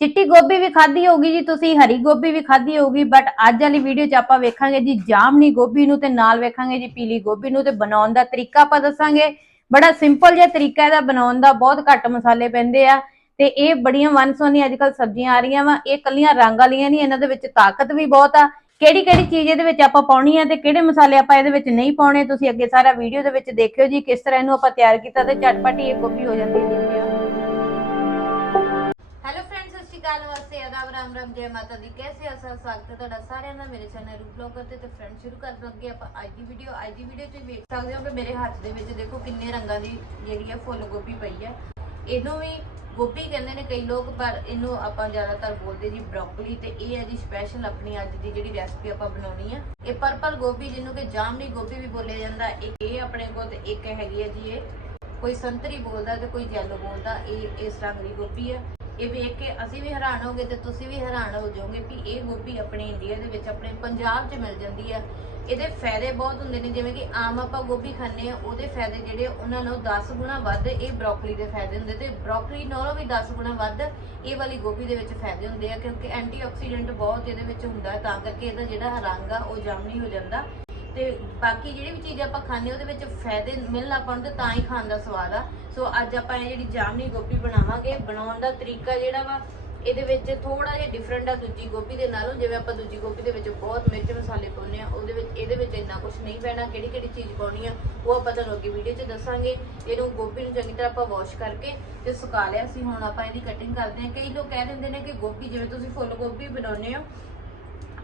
ਚਿੱਟੀ ਗੋਭੀ ਵੀ ਖਾਧੀ ਹੋਊਗੀ ਜੀ, ਤੁਸੀਂ ਹਰੀ ਗੋਭੀ ਵੀ ਖਾਧੀ ਹੋਊਗੀ ਬਟ ਅੱਜ ਵਾਲੀ ਵੀਡੀਓ 'ਚ ਆਪਾਂ ਵੇਖਾਂਗੇ ਜੀ, ਜਾਮਨੀ ਗੋਭੀ ਨੂੰ ਤੇ ਨਾਲ ਵੇਖਾਂਗੇ ਜੀ, ਪੀਲੀ ਗੋਭੀ ਨੂੰ ਤੇ ਬਣਾਉਣ ਦਾ ਤਰੀਕਾ ਆਪਾਂ ਦੱਸਾਂਗੇ। ਬੜਾ ਸਿੰਪਲ ਜਿਹਾ ਤਰੀਕਾ ਇਹਦਾ, ਬਣਾਉਣ ਦਾ ਬਹੁਤ ਘੱਟ ਮਸਾਲੇ ਪੈਂਦੇ ਆ। ਤੇ ਇਹ ਬੜੀਆਂ ਵਨਸਵਨੀਆਂ ਅੱਜਕੱਲ ਸਬਜ਼ੀਆਂ ਆ ਰਹੀਆਂ ਵਾ, ਇਹ ਕੱਲੀਆਂ ਰੰਗ ਵਾਲੀਆਂ ਨਹੀਂ, ਇਹਨਾਂ ਦੇ ਵਿੱਚ ਤਾਕਤ ਵੀ ਬਹੁਤ ਆ। ਕਿਹੜੀ ਕਿਹੜੀ ਚੀਜ਼ ਇਹਦੇ ਵਿੱਚ ਆਪਾਂ ਪਾਉਣੀ ਆ ਤੇ ਕਿਹੜੇ ਮਸਾਲੇ ਆਪਾਂ ਇਹਦੇ ਵਿੱਚ ਨਹੀਂ ਪਾਉਣੇ, ਤੁਸੀਂ ਅੱਗੇ ਸਾਰਾ ਵੀਡੀਓ ਦੇ ਵਿੱਚ ਦੇਖਿਓ ਜੀ, ਕਿਸ ਤਰ੍ਹਾਂ ਇਹਨੂੰ ਆਪਾਂ ਤਿਆਰ ਕੀਤਾ ਤੇ ਝਟਪਟ ਹੀ ਇਹ ਗੋਭੀ ਹੋ ਜਾਂਦੀ ਹੈ ਅਕਾਲ ਵਾਸਤੇ ਆਦਾਬ ਰਾਮ ਰਾਮ ਜੈ ਮਾਤਾ ਦੀ। ਕੈਸੇ ਹੋ ਸਵਾਗਤ ਹੈ ਤੁਹਾਡਾ ਸਾਰਿਆਂ ਦਾ ਮੇਰੇ ਚੈਨਲ ਰੂਪ ਬਲੌਗਰ ਤੇ ਤੇ ਫਰੈਂਡ ਸ਼ੁਰੂ ਕਰਨ ਲੱਗੇ ਆਪਾਂ ਅੱਜ ਦੀ ਵੀਡੀਓ ਅੱਜ ਦੀ ਵੀਡੀਓ 'ਚ ਵੇਖ ਸਕਦੇ ਹੋ ਕਿ ਮੇਰੇ ਹੱਥ ਦੇ ਵਿੱਚ ਦੇਖੋ ਕਿੰਨੇ ਰੰਗਾਂ ਦੀ ਜਿਹੜੀ ਹੈ ਫੁੱਲ ਗੋਭੀ ਪਈ ਹੈ। ਇਹਨੂੰ ਵੀ ਗੋਭੀ ਕਹਿੰਦੇ ਨੇ ਕਈ ਲੋਕ, ਪਰ ਇਹਨੂੰ ਆਪਾਂ ਜ਼ਿਆਦਾਤਰ ਬੋਲਦੇ ਜੀ ਬ੍ਰੋਕਲੀ ਤੇ ਇਹ ਹੈ ਜੀ ਸਪੈਸ਼ਲ ਆਪਣੀ ਅੱਜ ਦੀ ਜਿਹੜੀ ਰੈਸਪੀ ਆਪਾਂ ਬਣਾਉਣੀ ਆ। ਇਹ ਪਰਪਲ ਗੋਭੀ, ਜਿਹਨੂੰ ਕਿ ਜਾਮਨੀ ਗੋਭੀ ਵੀ ਬੋਲਿਆ ਜਾਂਦਾ। ਇੱਕ ਇਹ ਆਪਣੇ ਕੋਲ ਤੇ ਇੱਕ ਹੈਗੀ ਹੈ ਜੀ ਇਹ। ਕੋਈ ਸੰਤਰੀ ਬੋਲਦਾ ਤੇ ਕੋਈ ਜੈਲੋ ਬੋਲਦਾ, ਇਹ ਇਸ ਰੰਗ ਦੀ ਗੋਭੀ ਹੈ। ਇਹ ਵੇਖ ਕੇ ਅਸੀਂ ਵੀ ਹੈਰਾਨ ਹੋਗੇ ਤੇ ਤੁਸੀਂ ਵੀ ਹੈਰਾਨ ਹੋ ਜਾਓਗੇ ਕਿ ਇਹ ਗੋਭੀ ਆਪਣੇ ਇੰਡੀਆ ਦੇ ਵਿੱਚ, ਆਪਣੇ ਪੰਜਾਬ 'ਚ ਮਿਲ ਜਾਂਦੀ ਆ। ਇਹਦੇ ਫਾਇਦੇ ਬਹੁਤ ਹੁੰਦੇ ਨੇ, ਜਿਵੇਂ ਕਿ ਆਮ ਆਪਾਂ ਗੋਭੀ ਖਾਂਦੇ ਆ ਉਹਦੇ ਫਾਇਦੇ ਜਿਹੜੇ ਉਹਨਾਂ ਨਾਲੋਂ 10 ਗੁਣਾ ਵੱਧ ਇਹ ਬ੍ਰੋਕਲੀ ਦੇ ਫਾਇਦੇ ਹੁੰਦੇ ਤੇ ਬ੍ਰੋਕਲੀ ਨਾਲੋਂ ਵੀ 10 ਗੁਣਾ ਵੱਧ ਇਹ ਵਾਲੀ ਗੋਭੀ ਦੇ ਵਿੱਚ ਫਾਇਦੇ ਹੁੰਦੇ ਆ, ਕਿਉਂਕਿ ਐਂਟੀਆਕਸੀਡੈਂਟ ਬਹੁਤ ਇਹਦੇ ਵਿੱਚ ਹੁੰਦਾ, ਤਾਂ ਕਰਕੇ ਇਹਦਾ ਜਿਹੜਾ ਰੰਗ ਆ ਉਹ ਜਾਮਨੀ ਹੋ ਜਾਂਦਾ। ਤੇ ਬਾਕੀ ਜਿਹੜੀ ਵੀ ਚੀਜ਼ ਆਪਾਂ ਖਾਂਦੇ ਉਹਦੇ ਵਿੱਚ ਫਾਇਦੇ ਮਿਲਣ ਆਪਾਂ ਨੂੰ ਤੇ ਤਾਂ ਹੀ ਖਾਣ ਦਾ ਸਵਾਦ ਆ। ਸੋ ਅੱਜ ਆਪਾਂ ਇਹ ਜਿਹੜੀ ਜਾਮਨੀ ਗੋਭੀ ਬਣਾਵਾਂਗੇ, ਬਣਾਉਣ ਦਾ ਤਰੀਕਾ ਜਿਹੜਾ ਵਾ, ਇਹਦੇ ਵਿੱਚ ਥੋੜਾ ਜਿਹਾ ਡਿਫਰੈਂਟ ਆ ਦੂਜੀ ਗੋਭੀ ਦੇ ਨਾਲੋਂ। ਜਿਵੇਂ ਆਪਾਂ ਦੂਜੀ ਗੋਭੀ ਦੇ ਵਿੱਚ ਬਹੁਤ ਮਿਰਚ ਮਸਾਲੇ ਪਾਉਂਦੇ ਆ ਉਹਦੇ ਵਿੱਚ ਇਹਦੇ ਵਿੱਚ ਇੰਨਾ ਕੁਝ ਨਹੀਂ ਪੈਣਾ, ਕਿਹੜੀ ਕਿਹੜੀ ਚੀਜ਼ ਪਾਉਣੀ ਆ, ਉਹ ਆਪਾਂ ਤੁਹਾਨੂੰ ਅੱਗੇ ਵੀਡੀਓ 'ਚ ਦੱਸਾਂਗੇ। ਇਹਨੂੰ ਗੋਭੀ ਨੂੰ ਚੰਗੀ ਤਰ੍ਹਾਂ ਆਪਾਂ ਵਾਸ਼ ਕਰਕੇ ਤੇ ਸੁਕਾ ਲਿਆ ਸੀ, ਹੁਣ ਆਪਾਂ ਇਹਦੀ ਕਟਿੰਗ ਕਰਦੇ ਹਾਂ। ਕਈ ਲੋਕ ਕਹਿ ਦਿੰਦੇ ਨੇ ਕਿ ਗੋਭੀ, ਜਿਵੇਂ ਤੁਸੀਂ ਫੁੱਲ ਗੋਭੀ ਬਣਾਉਂਦੇ ਹੋ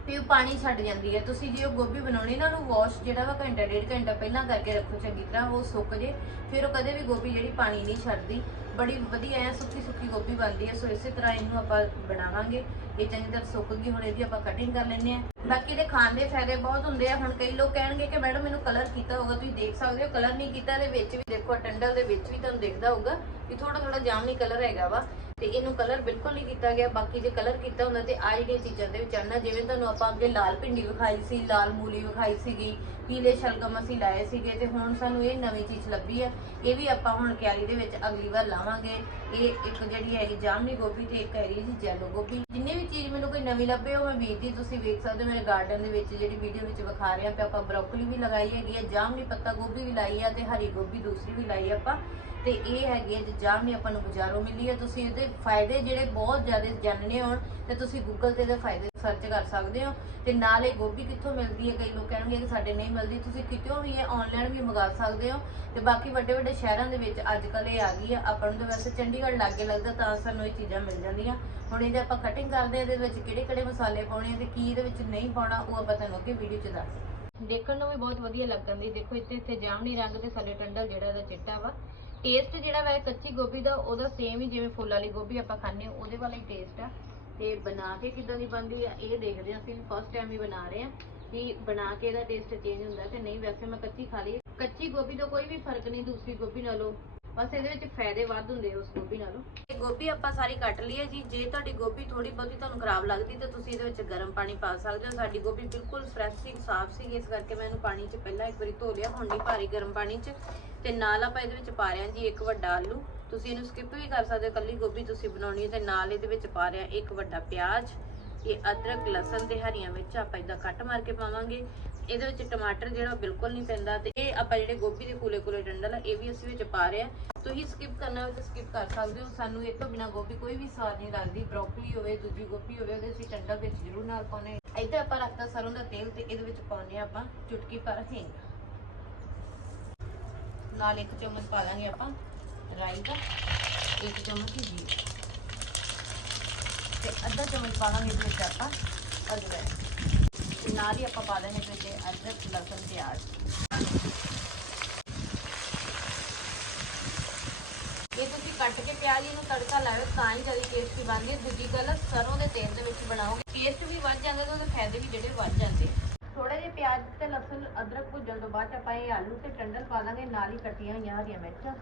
ਵੀ ਉਹ ਪਾਣੀ ਛੱਡ ਜਾਂਦੀ ਹੈ। ਤੁਸੀਂ ਜੇ ਉਹ ਗੋਭੀ ਬਣਾਉਣੀ ਨਾ ਉਹਨੂੰ ਵਾਸ਼ ਜਿਹੜਾ ਵਾ ਘੰਟਾ, ਡੇਢ ਘੰਟਾ ਪਹਿਲਾਂ ਕਰਕੇ ਰੱਖੋ ਚੰਗੀ ਤਰ੍ਹਾਂ, ਉਹ ਸੁੱਕ ਜੇ, ਫਿਰ ਉਹ ਕਦੇ ਵੀ ਗੋਭੀ ਜਿਹੜੀ ਪਾਣੀ ਨਹੀਂ ਛੱਡਦੀ। ਬੜੀ ਵਧੀਆ ਐ ਸੁੱਕੀ ਸੁੱਕੀ ਗੋਭੀ ਬਣਦੀ ਹੈ, ਸੋ ਇਸੇ ਤਰ੍ਹਾਂ ਇਹਨੂੰ ਆਪਾਂ ਬਣਾਵਾਂਗੇ। ਇਹ ਚੰਗੀ ਤਰ੍ਹਾਂ ਸੁੱਕ ਗਈ, ਹੁਣ ਇਹਦੀ ਆਪਾਂ ਕਟਿੰਗ ਕਰ ਲੈਂਦੇ ਆ ਬਾਕੀ ਦੇ ਖਾਣ ਦੇ ਫਾਇਦੇ ਬਹੁਤ ਹੁੰਦੇ ਆ। ਹੁਣ ਕਈ ਲੋਕ ਕਹਿਣਗੇ ਕਿ ਮੈਡਮ ਮੈਨੂੰ ਕਲਰ ਕੀਤਾ ਹੋਗਾ ਤੁਸੀਂ ਦੇਖ ਸਕਦੇ ਹੋ ਕਲਰ ਨਹੀਂ ਕੀਤਾ ਦੇ ਵਿੱਚ ਵੀ ਦੇਖੋ ਟੰਡਲ ਦੇ ਵਿੱਚ ਵੀ ਤੁਹਾਨੂੰ ਦਿਖਦਾ ਹੋਊਗਾ ਕਿ ਥੋੜਾ ਥੋੜਾ ਜਾਮਨੀ ਕਲਰ ਹੈਗਾ ਵਾ। ਤੇ ਇਹਨੂੰ ਕਲਰ ਬਿਲਕੁਲ ਨਹੀਂ ਕੀਤਾ ਗਿਆ, ਬਾਕੀ ਜੇ ਕਲਰ ਕੀਤਾ ਹੁੰਦਾ ਤੇ ਆ ਜਿਹੜੀਆਂ ਚੀਜ਼ਾਂ ਦੇ ਵਿੱਚ ਆਣਾ ਜਿਵੇਂ ਤੁਹਾਨੂੰ ਆਪਾਂ ਅੱਗੇ ਲਾਲ ਭਿੰਡੀ ਵਿਖਾਈ ਸੀ, ਲਾਲ ਮੂਲੀ ਵਿਖਾਈ ਸੀਗੀ, ਪੀਲੇ ਸ਼ਲਗਮ ਅਸੀਂ ਲਾਏ ਸੀਗੇ ਤੇ ਹੁਣ ਸਾਨੂੰ ਇਹ ਨਵੀਂ ਚੀਜ਼ ਲੱਭੀ ਆ। ਇਹ ਵੀ ਆਪਾਂ ਹੁਣ ਕਿਆਰੀ ਦੇ ਵਿੱਚ ਅਗਲੀ ਵਾਰ ਲਾਵਾਂਗੇ। ਇਹ ਇੱਕ ਜਿਹੜੀ ਹੈਗੀ ਜਾਮਨੀ ਗੋਭੀ ਤੇ ਇੱਕ ਹੈਗੀ ਜੀ ਜੈਲੋ ਗੋਭੀ। ਜਿੰਨੇ ਵੀ ਚੀਜ਼ ਮੈਨੂੰ ਕੋਈ ਨਵੀਂ ਲੱਭੇ ਉਹ ਮੈਂ ਬੀਜਦੀ, ਤੁਸੀਂ ਵੇਖ ਸਕਦੇ ਹੋ ਮੇਰੇ ਗਾਰਡਨ ਦੇ ਵਿੱਚ ਜਿਹੜੀ ਵੀਡੀਓ ਵਿੱਚ ਵਿਖਾ ਰਹੇ ਆ ਆਪਾਂ ਬਰੋਕਲੀ ਵੀ ਲਗਾਈ ਹੈਗੀ ਆ, ਜਾਮਨੀ ਪੱਤਾ ਗੋਭੀ ਵੀ ਲਾਈ ਆ ਤੇ ਹਰੀ ਗੋਭੀ ਦੂਸਰੀ ਵੀ ਲਾਈ ਆ ਆਪਾਂ। ਤੇ ਇਹ ਹੈਗੀ ਹੈ ਜੀ ਜਾਮਨੀ ਆਪਾਂ ਨੂੰ ਬਾਜ਼ਾਰੋਂ ਮਿਲੀ ਹੈ, ਤੁਸੀਂ ਇਹਦੇ ਫਾਇਦੇ ਜਿਹੜੇ ਬਹੁਤ ਜ਼ਿਆਦਾ ਜਾਣਨੇ ਹੋਣ, ਤੇ ਤੁਸੀਂ ਗੂਗਲ ਤੇ ਇਹਦੇ ਫਾਇਦੇ ਸਰਚ ਕਰ ਸਕਦੇ ਹੋ। ਤੇ ਨਾਲ ਇਹ ਗੋਭੀ ਕਿੱਥੋਂ ਮਿਲਦੀ ਹੈ? ਕਈ ਲੋਕ ਕਹਿਣਗੇ ਕਿ ਸਾਡੇ ਨਹੀਂ ਮਿਲਦੀ, ਤੁਸੀਂ ਕਿਤੋਂ ਵੀ ਇਹ ਆਨਲਾਈਨ ਵੀ ਮੰਗਾ ਸਕਦੇ ਹੋ। ਤੇ ਬਾਕੀ ਵੱਡੇ ਵੱਡੇ ਸ਼ਹਿਰਾਂ ਦੇ ਵਿੱਚ ਅੱਜ ਕੱਲ ਇਹ ਆ ਗਈ ਹੈ, ਆਪਾਂ ਨੂੰ ਤਾਂ ਵੈਸੇ ਚੰਡੀਗੜ੍ਹ ਲਾਗੇ ਲੱਗਦਾ ਤਾਂ ਸਾਨੂੰ ਇਹ ਚੀਜ਼ਾਂ ਮਿਲ ਜਾਂਦੀਆਂ। ਹੁਣ ਇਹਦੇ ਆਪਾਂ ਕਟਿੰਗ ਕਰਦੇ ਹਾਂ, ਇਹਦੇ ਵਿੱਚ ਕਿਹੜੇ ਕਿਹੜੇ ਮਸਾਲੇ ਪਾਉਣੇ ਆ ਤੇ ਕੀ ਇਹਦੇ ਵਿੱਚ ਨਹੀਂ ਪਾਉਣਾ, ਉਹ ਆਪਾਂ ਤੁਹਾਨੂੰ ਅੱਗੇ ਵੀਡੀਓ 'ਚ ਦੱਸ ਦੇਖਣ ਨੂੰ ਵੀ ਬਹੁਤ ਵਧੀਆ ਲੱਗਣ ਦੀ। ਦੇਖੋ ਇੱਥੇ ਇੱਥੇ ਜਾਮਨੀ ਰੰਗ ਤੇ ਸਾਡੇ ਟੰਡਲ ਜਿਹੜਾ ਇਹਦਾ ਚਿੱਟਾ ਵਾ ਟੇਸਟ ਜਿਹੜਾ ਵਾ ਕੱਚੀ ਗੋਭੀ ਦਾ, ਉਹਦਾ ਸੇਮ ਹੀ ਜਿਵੇਂ ਫੁੱਲ ਵਾਲੀ ਗੋਭੀ ਆਪਾਂ ਖਾਂਦੇ ਹਾਂ, ਉਹਦੇ ਵਾਲਾ ਹੀ ਟੇਸਟ ਆ। ਤੇ ਬਣਾ ਕੇ ਕਿਦਾਂ ਦੀ ਬਣਦੀ ਆ, ਇਹ ਦੇਖਦੇ ਹਾਂ ਅਸੀਂ ਫਸਟ ਟਾਈਮ ਹੀ ਬਣਾ ਰਹੇ ਆ ਕਿ ਬਣਾ ਕੇ ਇਹਦਾ ਟੇਸਟ ਚੇਂਜ ਹੁੰਦਾ ਤੇ ਨਹੀਂ, ਵੈਸੇ ਮੈਂ ਕੱਚੀ ਖਾ ਲਈ। ਕੱਚੀ ਗੋਭੀ ਦਾ ਕੋਈ ਵੀ ਫ਼ਰਕ ਨਹੀਂ, ਦੂਸਰੀ ਗੋਭੀ ਨਾਲੋਂ ਬਸ ਇਹਦੇ ਵਿੱਚ ਫਾਇਦੇ ਵੱਧ ਹੁੰਦੇ ਆ ਉਸ ਗੋਭੀ ਨਾਲੋਂ। ਇਹ ਗੋਭੀ ਆਪਾਂ ਸਾਰੀ ਕੱਟ ਲਈ ਹੈ ਜੀ। ਜੇ ਤੁਹਾਡੀ ਗੋਭੀ ਥੋੜੀ ਬਹੁਤੀ ਤੁਹਾਨੂੰ ਖਰਾਬ ਲੱਗਦੀ ਤਾਂ ਤੁਸੀਂ ਇਹਦੇ ਵਿੱਚ ਗਰਮ ਪਾਣੀ ਪਾ ਸਕਦੇ ਹੋ। ਸਾਡੀ ਗੋਭੀ ਬਿਲਕੁਲ ਫਰੈਸ਼ ਸੀ, ਸਾਫ਼ ਸੀ। ਇਸ ਕਰਕੇ ਮੈਂ ਇਹਨੂੰ ਪਾਣੀ 'ਚ ਪਹਿਲਾਂ ਇੱਕ ਵਾਰੀ ਧੋ ਲਿਆ, ਹੁਣ ਨਹੀਂ ਭਾਰੀ ਗਰਮ ਪਾਣੀ 'ਚ। ਤੇ ਨਾਲ ਆਪਾਂ ਇਹਦੇ ਵਿੱਚ ਪਾ ਰਹੇ ਹਾਂ ਜੀ ਇੱਕ ਵੱਡਾ ਆਲੂ। ਤੁਸੀਂ ਇਹਨੂੰ ਸਕਿਪ ਵੀ ਕਰ ਸਕਦੇ ਹੋ। ਕੱਲੀ ਗੋਭੀ ਤੁਸੀਂ ਬਣਾਉਣੀ ਹੈ ਤੇ ਨਾਲ ਇਹਦੇ ਵਿੱਚ ਪਾ ਰਹੇ ਹਾਂ ਇੱਕ ਵੱਡਾ ਪਿਆਜ਼। ਇਹ ਅਦਰਕ, ਲਸਣ ਤੇ ਹਰੀਆਂ ਮਿਰਚਾਂ ਆਪਾਂ ਇਦਾਂ ਕੱਟ ਮਾਰ ਕੇ ਪਾਵਾਂਗੇ। ਇਹਦੇ ਵਿੱਚ ਟਮਾਟਰ ਜਿਹੜਾ ਬਿਲਕੁਲ ਨਹੀਂ ਪੈਂਦਾ ਤੇ ਇਹ ਆਪਾਂ ਜਿਹੜੇ ਗੋਭੀ ਦੇ ਕੂਲੇ ਕੂਲੇ ਡੰਡਲ ਆ, ਇਹ ਵੀ ਅਸੀਂ ਵਿੱਚ ਪਾ ਰਹੇ ਆ। ਤੁਸੀਂ ਸਕਿਪ ਕਰਨਾ ਹੋਵੇ ਤਾਂ ਸਕਿਪ ਕਰ ਸਕਦੇ ਹੋ। ਸਾਨੂੰ ਇਹ ਤੋਂ ਬਿਨਾ ਗੋਭੀ ਕੋਈ ਵੀ ਸਵਾਦ ਨਹੀਂ ਲੱਗਦੀ। ਬ੍ਰੋਕਲੀ ਹੋਵੇ, ਦੂਜੀ ਗੋਭੀ ਹੋਵੇ, ਉਹਦੇ ਅਸੀਂ ਟੰਡਾ ਵਿੱਚ ਜ਼ਰੂਰ ਨਾਲ ਪਾਉਣੇ ਇੱਥੇ ਆਪਾਂ ਰੱਖਦਾ ਸਰੋਂ ਦਾ ਤੇਲ ਤੇ ਇਹਦੇ ਵਿੱਚ ਪਾਉਣੇ ਆਪਾਂ ਚੁਟਕੀ ਭਰ ਹਿੰਗ। ਨਾਲ ਇੱਕ ਚਮਚ ਪਾ ਲਾਂਗੇ ਆਪਾਂ ਰਾਈ ਦਾ, ਇੱਕ ਚਮਚ ਜੀਰਾ। ਤੇ ਅੱਧਾ ਚਮਚ ਪਾਵਾਂਗੇ ਇਹਦੇ ਵਿੱਚ ਆਪਾਂ ਅਦਰਕ ਤੇ ਨਾਲ ਹੀ ਆਪਾਂ ਪਾ ਦੇਣੇ ਇਹਦੇ ਵਿੱਚ ਅਦਰਕ, ਲਸਣ, ਪਿਆਜ਼। ਇਹ ਤੁਸੀਂ ਕੱਟ ਕੇ ਪਿਆਜ਼ ਇਹਨੂੰ ਤੜਕਾ ਲਾਇਓ, ਤਾਂ ਹੀ ਜ਼ਿਆਦਾ ਟੇਸਟੀ ਬਣਦੀ ਹੈ। ਦੂਜੀ ਗੱਲ, ਸਰੋਂ ਦੇ ਤੇਲ ਦੇ ਵਿੱਚ ਬਣਾਓ ਟੇਸਟ ਵੀ ਵੱਧ ਜਾਂਦਾ ਤੇ ਉਹਦੇ ਫਾਇਦੇ ਵੀ ਜਿਹੜੇ ਵੱਧ ਜਾਂਦੇ। ਥੋੜੇ ਜਿਹੇ ਪਿਆਜ਼ ਤੇ ਲਸਣ, ਅਦਰਕ ਭੁੱਜਣ ਤੋਂ ਬਾਅਦ ਆਪਾਂ ਇਹ ਆਲੂ ਤੇ ਟੰਡਲ ਪਾ ਲਾਂਗੇ ਨਾਲ ਹੀ ਕੱਟੀਆਂ ਹੋਈਆਂ ਹਰੀਆਂ ਮਿਰਚਾਂ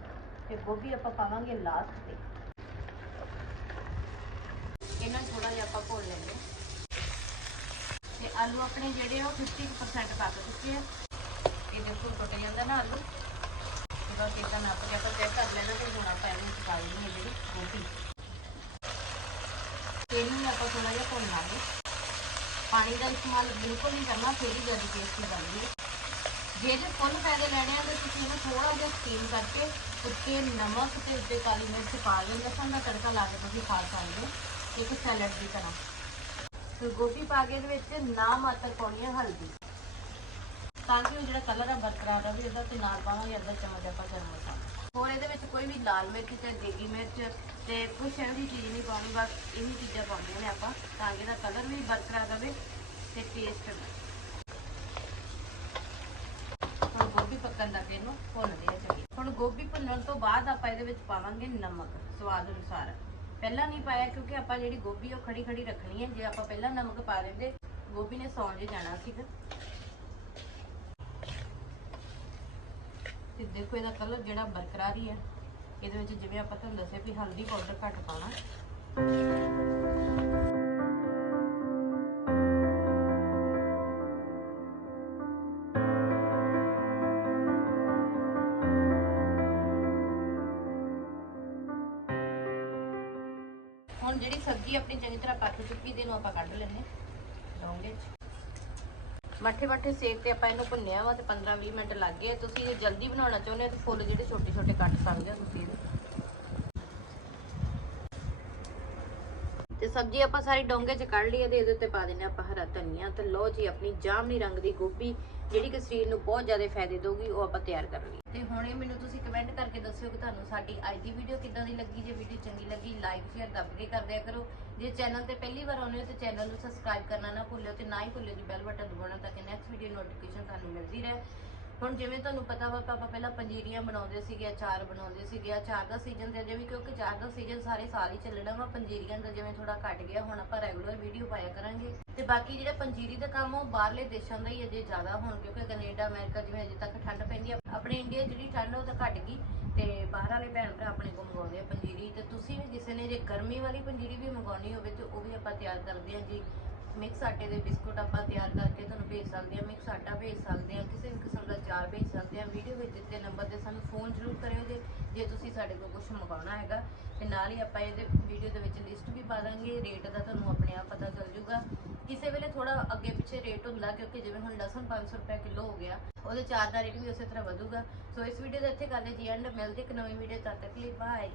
ਤੇ ਗੋਭੀ ਆਪਾਂ ਪਾਵਾਂਗੇ ਲਾਸਟ ਤੇ ਇਹਨਾਂ ਨੂੰ ਥੋੜਾ ਜਿਹਾ ਆਪਾਂ ਭੁੰਨ ਲੈਂਦੇ ਤੇ ਆਲੂ ਆਪਣੇ ਜਿਹੜੇ ਆ, ਉਹ 50% ਪੱਕ ਚੁੱਕੇ ਆ। ਇਹ ਦੇਖੋ ਟੁੱਟ ਜਾਂਦਾ ਨਾ ਆਲੂ। ਜਦੋਂ ਬਸ ਨੱਪ ਕੇ ਆਪਾਂ ਚੈੱਕ ਕਰ ਲੈਣਾ ਤੇ ਹੁਣ ਆਪਾਂ ਇਹਨੂੰ ਪਕਾ ਲੈਣੀ ਹੈ ਜਿਹੜੀ ਗੋਭੀ। ਇਹਨੂੰ ਵੀ ਆਪਾਂ ਥੋੜਾ ਜਿਹਾ ਭੁੰਨ ਲਾਂਗੇ। ਪਾਣੀ ਦਾ ਇਸਤੇਮਾਲ ਬਿਲਕੁਲ ਨਹੀਂ ਕਰਨਾ ਫਿਰ ਹੀ ਜ਼ਿਆਦਾ ਟੇਸਟੀ ਬਣਦੀ ਹੈ। ਜੇ ਜੇ ਫੁੱਲ ਫਾਇਦੇ ਲੈਣੇ ਆ ਤਾਂ ਤੁਸੀਂ ਇਹਨੂੰ ਥੋੜਾ ਜਿਹਾ ਸਟੀਮ ਕਰਕੇ ਉੱਤੇ ਨਮਕ ਤੇ ਉੱਤੇ ਕਾਲੀ ਮਿਰਚ ਪਾ ਕੇ ਲਸਣ ਦਾ ਤੜਕਾ ਲਾ ਕੇ ਤੁਸੀਂ ਖਾ ਸਕਦੇ ਹੋ। ਇੱਕ ਸੈਲਡ ਦੀ ਤਰ੍ਹਾਂ। ਫਿਰ ਗੋਭੀ ਪਾ ਕੇ ਇਹਦੇ ਵਿੱਚ ਨਾ ਮਾਤਰ ਪਾਉਣੀ ਹੈ ਹਲਦੀ। ਤਾਂ ਕਿ ਉਹ ਜਿਹੜਾ ਕਲਰ ਆ ਬਰਕਰਾਰ ਰਹੇ, ਇਹਦਾ ਤੇ ਨਾਲ ਪਾਵਾਂਗੇ ਅੱਧਾ ਚਮਚ ਆਪਾਂ ਗਰਮ ਮਸਾਲਾ। ਹੋਰ ਇਹਦੇ ਵਿੱਚ ਕੋਈ ਵੀ ਲਾਲ ਮਿਰਚ ਤੇ ਦੇਗੀ ਮਿਰਚ ਤੇ ਕੁਛ ਇਹੋ ਜਿਹੀ ਚੀਜ਼ ਨਹੀਂ ਪਾਉਣੀ, ਬਸ ਇਹੀ ਚੀਜ਼ਾਂ ਪਾਉਣੀਆਂ ਨੇ ਆਪਾਂ, ਤਾਂ ਕਿ ਇਹਦਾ ਕਲਰ ਵੀ ਬਰਕਰਾਰ ਰਹੇ ਤੇ ਟੇਸਟ ਹੁਣ ਗੋਭੀ ਪੱਕਣ ਲੱਗ ਗਏ ਇਹਨੂੰ ਭੁੰਨਦੇ ਆ ਚੰਗੀ। ਹੁਣ ਗੋਭੀ ਭੁੰਨਣ ਤੋਂ ਬਾਅਦ ਆਪਾਂ ਇਹਦੇ ਵਿੱਚ ਪਾਵਾਂਗੇ ਨਮਕ, ਸਵਾਦ ਅਨੁਸਾਰ। ਪਹਿਲਾਂ ਨਹੀਂ ਪਾਇਆ ਕਿਉਂਕਿ ਆਪਾਂ ਜਿਹੜੀ ਗੋਭੀ ਉਹ ਖੜੀ ਖੜੀ ਰੱਖਣੀ ਹੈ, ਜੇ ਆਪਾਂ ਪਹਿਲਾਂ ਨਮਕ ਪਾ ਦਿੰਦੇ ਗੋਭੀ ਨੇ ਸੌਂ ਜੇ ਜਾਣਾ ਸੀਗਾ। ਤੇ ਦੇਖੋ ਇਹਦਾ ਕਲਰ ਜਿਹੜਾ ਬਰਕਰਾਰ ਹੀ ਹੈ। ਇਹਦੇ ਵਿੱਚ ਜਿਵੇਂ ਆਪਾਂ ਤੁਹਾਨੂੰ ਦੱਸਿਆ ਵੀ ਹਲਦੀ ਪਾਊਡਰ ਘੱਟ ਪਾਉਣਾ। ਜਿਹੜੀ ਸਬਜ਼ੀ ਆਪਣੀ ਚੰਗੀ ਤਰ੍ਹਾਂ ਪੱਕ ਚੁੱਕੀ ਦੇ ਨੂੰ ਆਪਾਂ ਕੱਢ ਲੈਣੇ ਡੋਂਗੇ ਮੱਠੇ ਮੱਠੇ ਸੇਕ ਤੇ ਆਪਾਂ ਇਹਨੂੰ ਭੁੰਨਿਆ ਵਾ ਤੇ 15-20 ਮਿੰਟ ਲੱਗ ਗਏ। ਤੁਸੀਂ ਜੇ ਜਲਦੀ ਬਣਾਉਣਾ ਚਾਹੁੰਦੇ ਹੋ ਤਾਂ ਫੁੱਲ ਜਿਹੜੇ ਛੋਟੇ ਛੋਟੇ ਕੱਟ ਸਕਦੇ ਹੋ ਤੁਸੀਂ ਤੇ ਸਬਜ਼ੀ ਆਪਾਂ ਸਾਰੀ ਡੋਂਗੇ 'ਚ ਕੱਢ ਲਈ ਤੇ ਇਹਦੇ ਉੱਤੇ ਪਾ ਦਿੰਨੇ ਆਪਾਂ ਹਰਾ ਧਨੀਆ। ਤੇ ਲੋ ਜੀ, ਆਪਣੀ ਜਾਮਨੀ ਰੰਗ ਦੀ ਗੋਭੀ ਜਿਹੜੀ ਕਿ ਸਰੀਰ ਨੂੰ ਬਹੁਤ ਜ਼ਿਆਦਾ ਫਾਇਦੇ ਦੇਊਗੀ, ਉਹ ਆਪਾਂ ਤਿਆਰ ਕਰ ਲਈ ਤੇ ਹੁਣੇ ਮੈਨੂੰ ਤੁਸੀਂ ਕਮੈਂਟ ਕਰਕੇ ਦੱਸਿਓ ਕਿ ਤੁਹਾਨੂੰ ਸਾਡੀ ਅੱਜ ਦੀ ਵੀਡੀਓ ਕਿੱਦਾਂ ਦੀ ਲੱਗੀ? ਜੇ ਵੀਡੀਓ ਚੰਗੀ ਲੱਗੀ ਲਾਈਕ ਸ਼ੇਅਰ ਦੱਬ ਕੇ ਕਰ ਦਿਆ ਕਰੋ। ਜੇ ਚੈਨਲ ਤੇ ਪਹਿਲੀ ਵਾਰ ਆਉਂਦੇ ਹੋ ਤੇ ਚੈਨਲ ਨੂੰ ਸਬਸਕ੍ਰਾਈਬ ਕਰਨਾ ਨਾ ਭੁੱਲਿਓ ਤੇ ਨਾ ਹੀ ਭੁੱਲਿਓ ਜੀ ਬੈਲ ਬਟਨ ਦਬਾਉਣਾ ਤਾਂ ਕਿ ਨੈਕਸਟ ਵੀਡੀਓ ਨੋਟੀਫਿਕੇਸ਼ਨ ਤੁਹਾਨੂੰ ਮਿਲਦੀ ਰਹੇ। ਹੁਣ ਜਿਵੇਂ ਤੁਹਾਨੂੰ ਪਤਾ ਵਾ ਆਪਾਂ ਪਹਿਲਾਂ ਪੰਜੀਰੀਆਂ ਬਣਾਉਂਦੇ ਸੀਗੇ, ਅਚਾਰ ਬਣਾਉਂਦੇ ਸੀਗੇ, ਅਚਾਰ ਦਾ ਸੀਜ਼ਨ ਤੇ ਅਜੇ ਵੀ ਕਿਉਂਕਿ ਅਚਾਰ ਦਾ ਸੀਜ਼ਨ ਸਾਰੇ ਸਾਲ ਹੀ ਚੱਲਣਾ ਵਾ ਪੰਜੀਰੀਆਂ ਦਾ ਜਿਵੇਂ ਥੋੜਾ ਘਟ ਗਿਆ, ਹੁਣ ਆਪਾਂ ਰੈਗੂਲਰ ਵੀਡੀਓ ਪਾਇਆ ਕਰਾਂਗੇ। ਤੇ ਬਾਕੀ ਜਿਹੜਾ ਪੰਜੀਰੀ ਦਾ ਕੰਮ ਉਹ ਬਾਹਰਲੇ ਦੇਸ਼ਾਂ ਦਾ ਹੀ ਅਜੇ ਜ਼ਿਆਦਾ ਹੁਣ, ਕਿਉਂਕਿ ਕੈਨੇਡਾ, ਅਮਰੀਕਾ ਜਿਵੇਂ ਅਜੇ ਤੱਕ ਠੰਡ ਪੈਂਦੀ ਆ। ਆਪਣੇ ਇੰਡੀਆ ਜਿਹੜੀ ਠੰਡ ਉਹ ਤਾਂ ਘਟ ਗਈ ਤੇ ਬਾਹਰ ਵਾਲੇ ਭੈਣ ਭਰਾ ਆਪਣੇ ਕੋਲ ਮੰਗਾਉਂਦੇ ਆ ਪੰਜੀਰੀ। ਤੇ ਤੁਸੀਂ ਵੀ ਕਿਸੇ ਨੇ ਜੇ ਗਰਮੀ ਵਾਲੀ ਪੰਜੀਰੀ ਵੀ ਮੰਗਾਉਣੀ ਹੋਵੇ ਤੇ ਉਹ ਵੀ ਆਪਾਂ ਤਿਆਰ ਕਰਦੇ ਹਾਂ ਜੀ। ਮਿਕਸ ਆਟੇ ਦੇ ਬਿਸਕੁਟ ਆਪਾਂ ਤਿਆਰ ਕਰਕੇ ਤੁਹਾਨੂੰ ਭੇਜ ਸਕਦੇ ਹਾਂ, ਮਿਕਸ ਆਟਾ ਭੇਜ ਸਕਦੇ ਹਾਂ, ਕਿਸੇ ਵੀ ਕਿਸਮ ਦਾ ਚਾਰ ਭੇਜ ਸਕਦੇ ਹਾਂ। ਵੀਡੀਓ ਵਿੱਚ ਦਿੱਤੇ ਨੰਬਰ ਤੇ ਸਾਨੂੰ ਫੋਨ ਜ਼ਰੂਰ ਕਰਿਓ ਜੇ ਜੇ ਤੁਸੀਂ ਸਾਡੇ ਕੋਲ ਕੁਝ ਮੰਗਵਾਉਣਾ ਹੈਗਾ। ਤੇ ਨਾਲ ਹੀ ਆਪਾਂ ਇਹਦੇ ਵੀਡੀਓ ਦੇ ਵਿੱਚ ਲਿਸਟ ਵੀ ਪਾ ਦਾਂਗੇ ਰੇਟ ਦਾ ਤੁਹਾਨੂੰ ਆਪਣੇ ਆਪ ਪਤਾ ਚੱਲ ਜਾਊਗਾ। ਕਿਸੇ ਵੇਲੇ ਥੋੜਾ ਅੱਗੇ ਪਿੱਛੇ ਰੇਟ ਹੁੰਦਾ, ਕਿਉਂਕਿ ਜਿਵੇਂ ਹੁਣ ਲਸਣ 500 ਰੁਪਏ ਕਿਲੋ ਹੋ ਗਿਆ, ਉਹਦੇ ਚਾਰ ਦਾ ਰੇਟ ਵੀ ਉਸੇ ਤਰ੍ਹਾਂ ਵਧੂਗਾ। ਸੋ ਇਸ ਵੀਡੀਓ ਦਾ ਇੱਥੇ ਕਰਦੇ ਜੀ ਐਂਡ ਮਿਲਦੇ ਇੱਕ ਨਵੀਂ ਵੀਡੀਓ ਤਦ ਤੱਕ ਲਈ ਬਾਏ